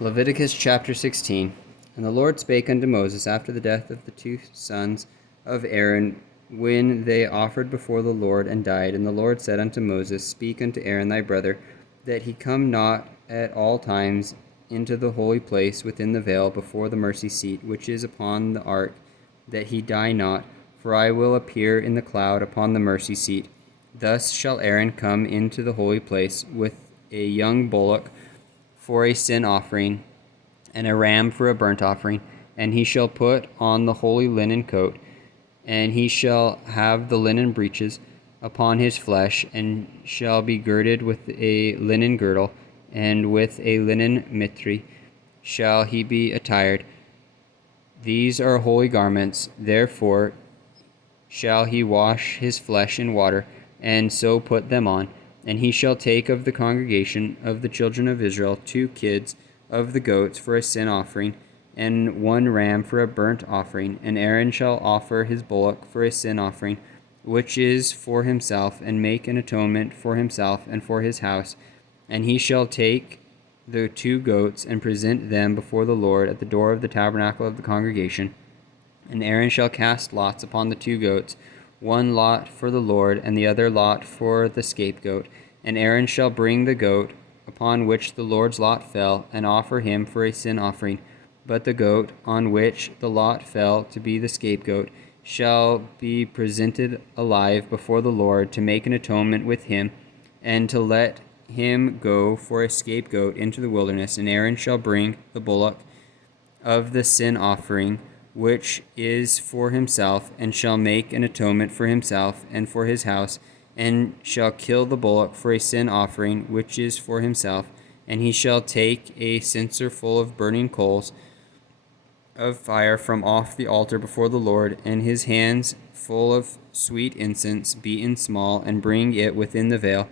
Leviticus chapter 16. And the Lord spake unto Moses after the death of the two sons of Aaron, when they offered before the Lord and died. And the Lord said unto Moses, Speak unto Aaron thy brother, that he come not at all times into the holy place within the veil before the mercy seat, which is upon the ark, that he die not. For I will appear in the cloud upon the mercy seat. Thus shall Aaron come into the holy place with a young bullock for a sin offering, and a ram for a burnt offering. And he shall put on the holy linen coat, and he shall have the linen breeches upon his flesh, and shall be girded with a linen girdle, and with a linen mitre shall he be attired. These are holy garments, therefore shall he wash his flesh in water, and so put them on. And he shall take of the congregation of the children of Israel 2 kids of the goats for a sin offering, and 1 ram for a burnt offering. And Aaron shall offer his bullock for a sin offering, which is for himself, and make an atonement for himself and for his house. And he shall take the 2 goats and present them before the Lord at the door of the tabernacle of the congregation. And Aaron shall cast lots upon the 2 goats, 1 lot for the Lord, and the other lot for the scapegoat. And Aaron shall bring the goat upon which the Lord's lot fell, and offer him for a sin offering. But the goat on which the lot fell to be the scapegoat shall be presented alive before the Lord, to make an atonement with him, and to let him go for a scapegoat into the wilderness. And Aaron shall bring the bullock of the sin offering, which is for himself, and shall make an atonement for himself and for his house, and shall kill the bullock for a sin offering, which is for himself. And he shall take a censer full of burning coals of fire from off the altar before the Lord, and his hands full of sweet incense beaten small, and bring it within the veil.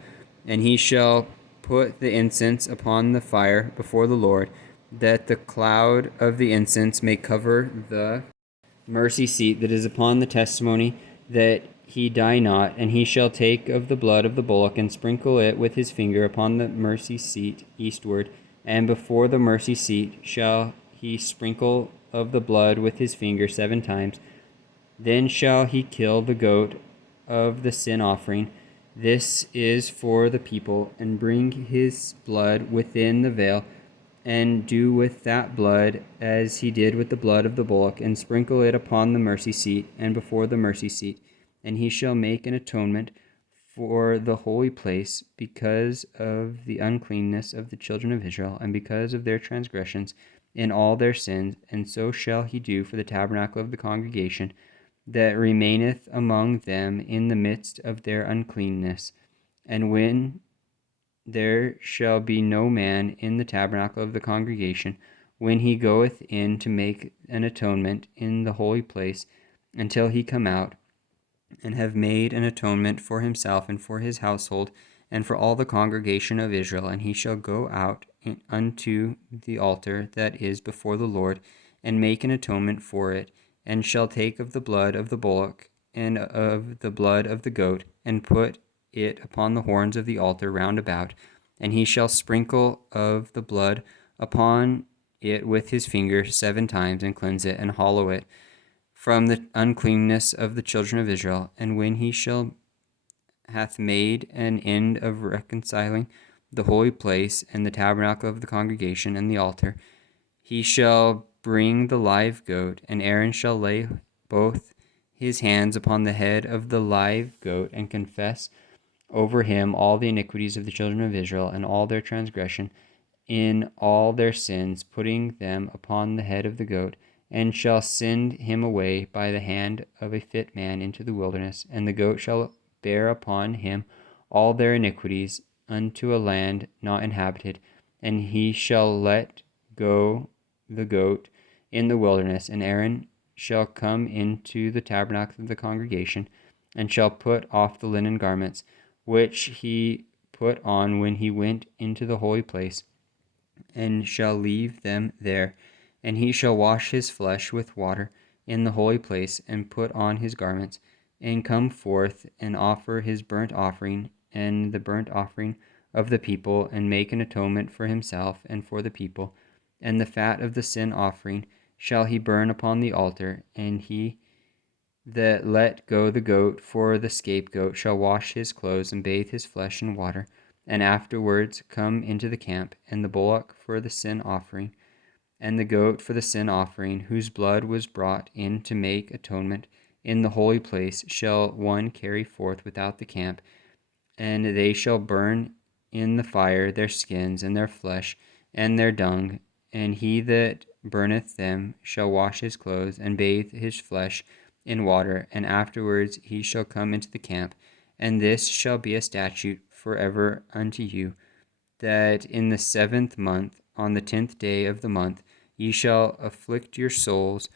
And he shall put the incense upon the fire before the Lord, that the cloud of the incense may cover the mercy seat that is upon the testimony, that he die not. And he shall take of the blood of the bullock, and sprinkle it with his finger upon the mercy seat eastward, and before the mercy seat shall he sprinkle of the blood with his finger 7 times. Then shall he kill the goat of the sin offering. This is for the people, and bring his blood within the veil, and do with that blood as he did with the blood of the bullock, and sprinkle it upon the mercy seat and before the mercy seat. And he shall make an atonement for the holy place because of the uncleanness of the children of Israel, and because of their transgressions in all their sins. And so shall he do for the tabernacle of the congregation that remaineth among them in the midst of their uncleanness. And when there shall be no man in the tabernacle of the congregation, when he goeth in to make an atonement in the holy place, until he come out, and have made an atonement for himself and for his household, and for all the congregation of Israel. And he shall go out unto the altar that is before the Lord, and make an atonement for it, and shall take of the blood of the bullock and of the blood of the goat, and put it upon the horns of the altar round about. And he shall sprinkle of the blood upon it with his finger 7 times, and cleanse it, and hallow it from the uncleanness of the children of Israel. And when he hath made an end of reconciling the holy place, and the tabernacle of the congregation, and the altar, he shall bring the live goat, and Aaron shall lay both his hands upon the head of the live goat, and confess over him all the iniquities of the children of Israel, and all their transgression in all their sins, putting them upon the head of the goat, and shall send him away by the hand of a fit man into the wilderness. And the goat shall bear upon him all their iniquities unto a land not inhabited. And he shall let go the goat in the wilderness. And Aaron shall come into the tabernacle of the congregation, and shall put off the linen garments, which he put on when he went into the holy place, and shall leave them there. And he shall wash his flesh with water in the holy place, and put on his garments, and come forth, and offer his burnt offering and the burnt offering of the people, and make an atonement for himself and for the people. and the fat of the sin offering shall he burn upon the altar, and he that let go the goat for the scapegoat shall wash his clothes and bathe his flesh in water, and afterwards come into the camp, and the bullock for the sin offering, and the goat for the sin offering, whose blood was brought in to make atonement in the holy place, shall one carry forth without the camp, and they shall burn in the fire their skins and their flesh and their dung, and he that burneth them shall wash his clothes and bathe his flesh in water, and afterwards he shall come into the camp. And this shall be a statute forever unto you, that in the 7th month, on the 10th day of the month, ye shall afflict your souls,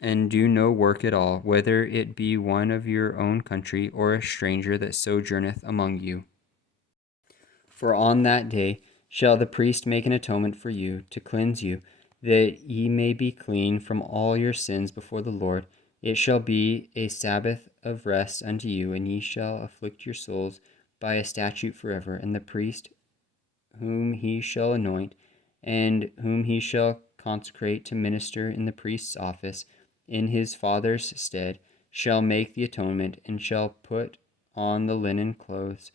and do no work at all, whether it be one of your own country, or a stranger that sojourneth among you. For on that day shall the priest make an atonement for you, to cleanse you, that ye may be clean from all your sins before the Lord. It shall be a Sabbath of rest unto you, and ye shall afflict your souls by a statute forever. And the priest whom he shall anoint, and whom he shall consecrate to minister in the priest's office in his father's stead, shall make the atonement, and shall put on the linen clothes,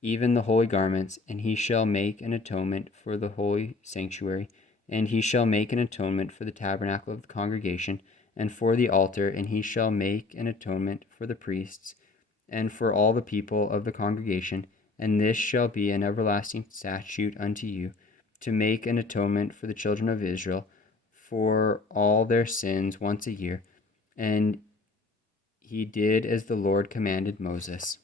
even the holy garments, and he shall make an atonement for the holy sanctuary, and he shall make an atonement for the tabernacle of the congregation, and for the altar, and he shall make an atonement for the priests, and for all the people of the congregation. And this shall be an everlasting statute unto you, to make an atonement for the children of Israel for all their sins once a year. And he did as the Lord commanded Moses.